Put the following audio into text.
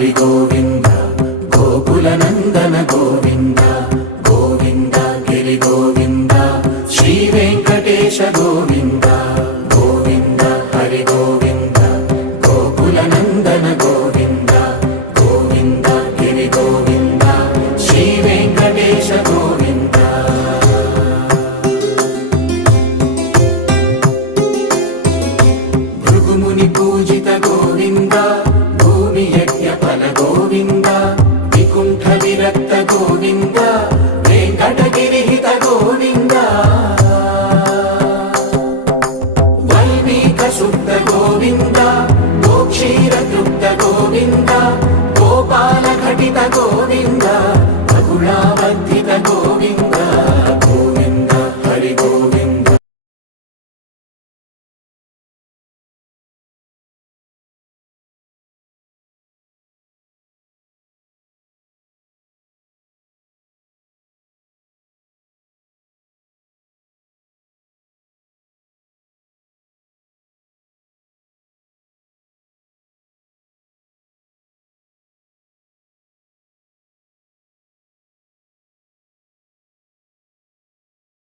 హరి గోవింద గోకుల నందన గోవింద గోవింద గిరి గోవింద శ్రీ వెంకటేశ గోవింద గోవింద హరి గోవింద గోకుల నందన గోవింద గోవింద గిరి గోవింద శ్రీ వెంకటేశ గోవింద భృగుముని పూజిత గోవింద భూమి యజ్ఞ ఫల గోవింద వికుంఠ విరక్త గోవింద వెంకటగిరిహిత గోవింద వైదిక శుద్ధ గోవింద గోక్షీర తృప్త గోవింద గోపాల ఘటిత గోవింద